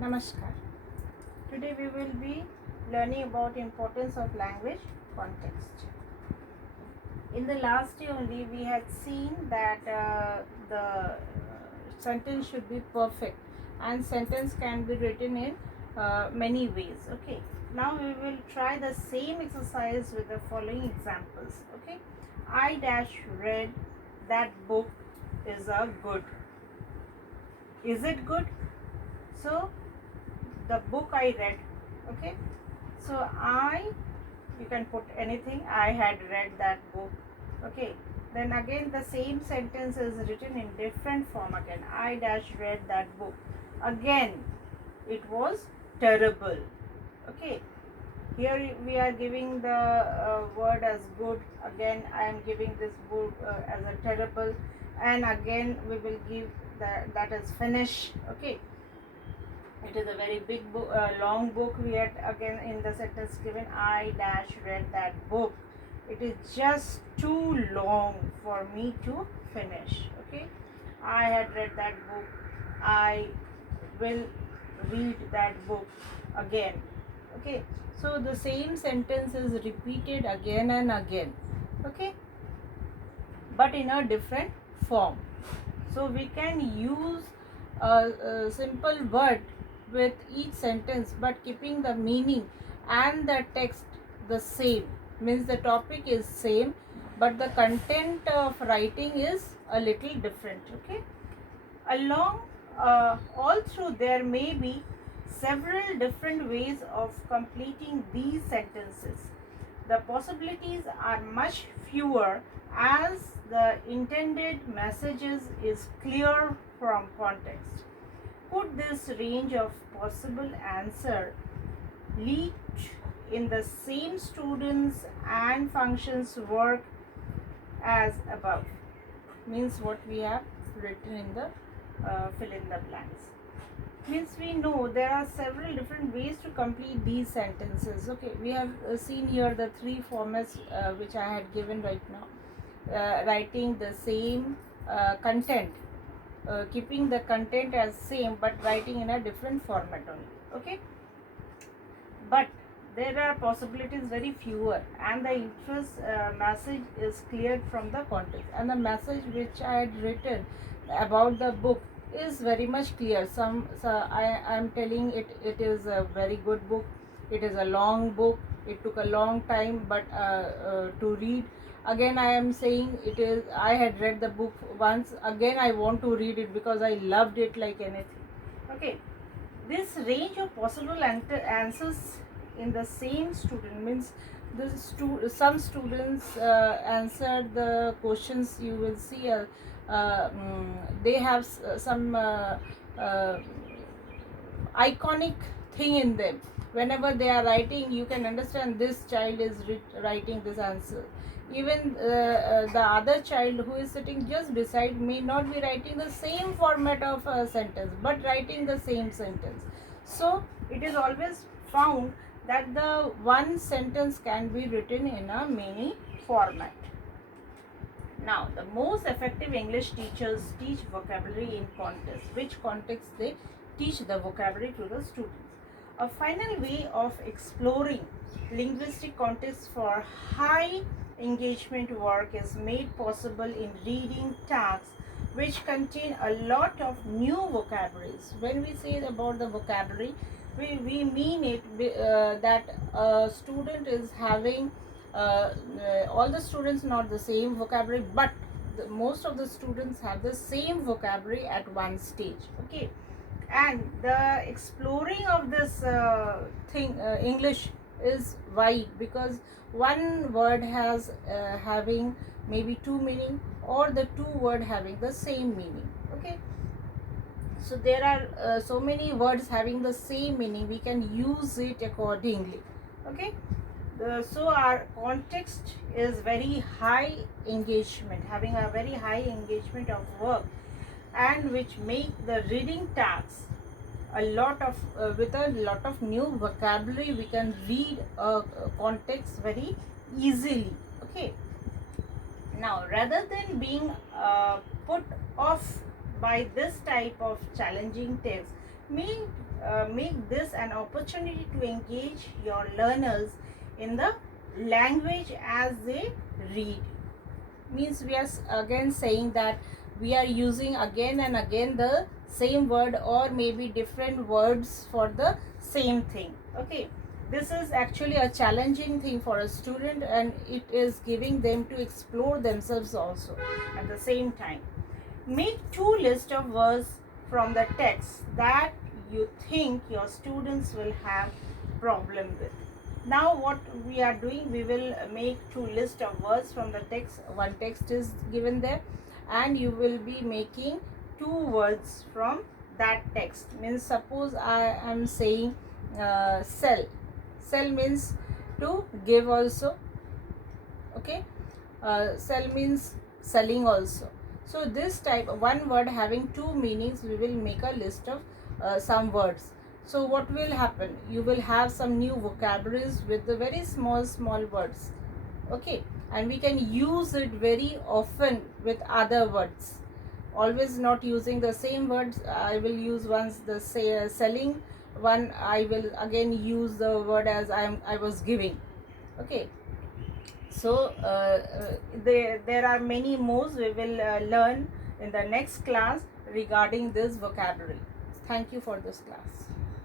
Namaskar. Today we will be learning about importance of language context. In the last day only we had seen that the sentence should be perfect and sentence can be written in many ways. Okay. Now we will try the same exercise with the following examples. Okay. I dash read that book is a good. Is it good? So the book I read. Okay. So you can put anything. I had read that book. Okay. Then again the same sentence is written in different form again. I dash read that book. Again it was terrible. Okay. Here we are giving the word as good. Again I am giving this book as a terrible, and again we will give that as finish. Okay. It is a very big book, long book. We had again in the sentence given I dash read that book. It is just too long for me to finish. Okay, I had read that book. I will read that book again. Okay, so the same sentence is repeated again and again. Okay, but in a different form. So we can use a simple word with each sentence but keeping the meaning and the text the same. Means the topic is same but the content of writing is a little different. Okay. Along all through there may be several different ways of completing these sentences. The possibilities are much fewer as the intended messages is clear from context. Could this range of possible answer lead in the same students and functions work as above? Means what we have written in the fill in the blanks. Means we know there are several different ways to complete these sentences. Okay, we have seen here the three formats which I had given right now. Writing the same content, keeping the content as same but writing in a different format only. Okay, but there are possibilities very fewer and the interest message is cleared from the context, and the message which I had written about the book is very much clear. I am telling it is a very good book, it is a long book, it took a long time but to read. Again I am saying it is, I had read the book once, again I want to read it because I loved it like anything. Okay, this range of possible answers in the same student means some students answered the questions. You will see they have some uh, iconic thing in them. Whenever they are writing, you can understand this child is writing this answer. Even the other child who is sitting just beside may not be writing the same format of a sentence but writing the same sentence. So it is always found that the one sentence can be written in a many format. Now, the most effective English teachers teach vocabulary in context. Which context they teach the vocabulary to the students? A final way of exploring linguistic context for high engagement work is made possible in reading tasks which contain a lot of new vocabularies. When we say about the vocabulary, we mean it that a student is having all the students not the same vocabulary, but most of the students have the same vocabulary at one stage. Okay, and the exploring of this thing English is wide because one word has having maybe two meaning, or the two word having the same meaning. Okay, so there are so many words having the same meaning, we can use it accordingly. Okay, so our context is very high engagement, having a very high engagement of work, and which make the reading tasks a lot of with a lot of new vocabulary. We can read a context very easily. Okay, now rather than being put off by this type of challenging text, make this an opportunity to engage your learners in the language as they read. Means we are again saying that we are using again and again the same word or maybe different words for the same thing. Okay, this is actually a challenging thing for a student, and it is giving them to explore themselves also at the same time. Make 2 lists of words from the text that you think your students will have problem with. Now what we are doing, we will make 2 lists of words from the text. One text is given there, and you will be making 2 words from that text. Means suppose I am saying sell. Sell means to give also. Okay, sell means selling also. So this type, one word having 2 meanings, we will make a list of some words. So what will happen, you will have some new vocabularies with the very small words. Okay, and we can use it very often with other words, always not using the same words. I will use once the selling one, I will again use the word as I was giving. Okay, so there are many more we will learn in the next class regarding this vocabulary. Thank you for this class.